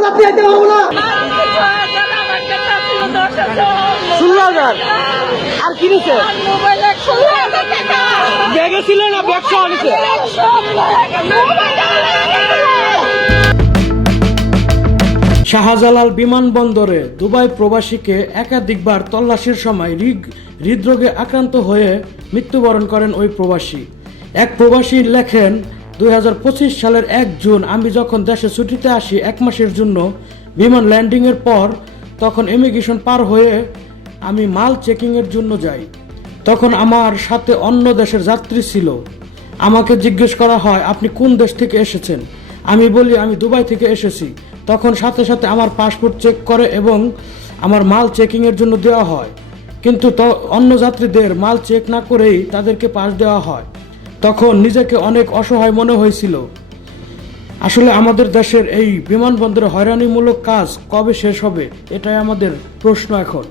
না আর না শাহজালাল বিমানবন্দরে দুবাই প্রবাসীকে একাধিকবার তল্লাশির সময় হৃদরোগে আক্রান্ত হয়ে মৃত্যুবরণ করেন ওই প্রবাসী। এক প্রবাসী লেখেন দুই হাজার পঁচিশ সালের এক জুন আমি যখন দেশে ছুটিতে আসি এক মাসের জন্য বিমান ল্যান্ডিংয়ের পর তখন ইমিগ্রেশন পার হয়ে আমি মাল চেকিংয়ের জন্য যাই। তখন আমার সাথে অন্য দেশের যাত্রী ছিল। আমাকে জিজ্ঞেস করা হয়, আপনি কোন দেশ থেকে এসেছেন? আমি বলি, আমি দুবাই থেকে এসেছি। তখন সাথে সাথে আমার পাসপোর্ট চেক করে এবং আমার মাল চেকিংয়ের জন্য দেওয়া হয়। কিন্তু অন্য যাত্রীদের মাল চেক না করেই তাদেরকে পাস দেওয়া হয়। তখন নিজেকে অনেক অসহায় মনে হয়েছিল। আসলে আমাদের দেশের এই বিমানবন্দরে হয়রানিমূলক কাজ কবে শেষ হবে, এটাই আমাদের প্রশ্ন এখন।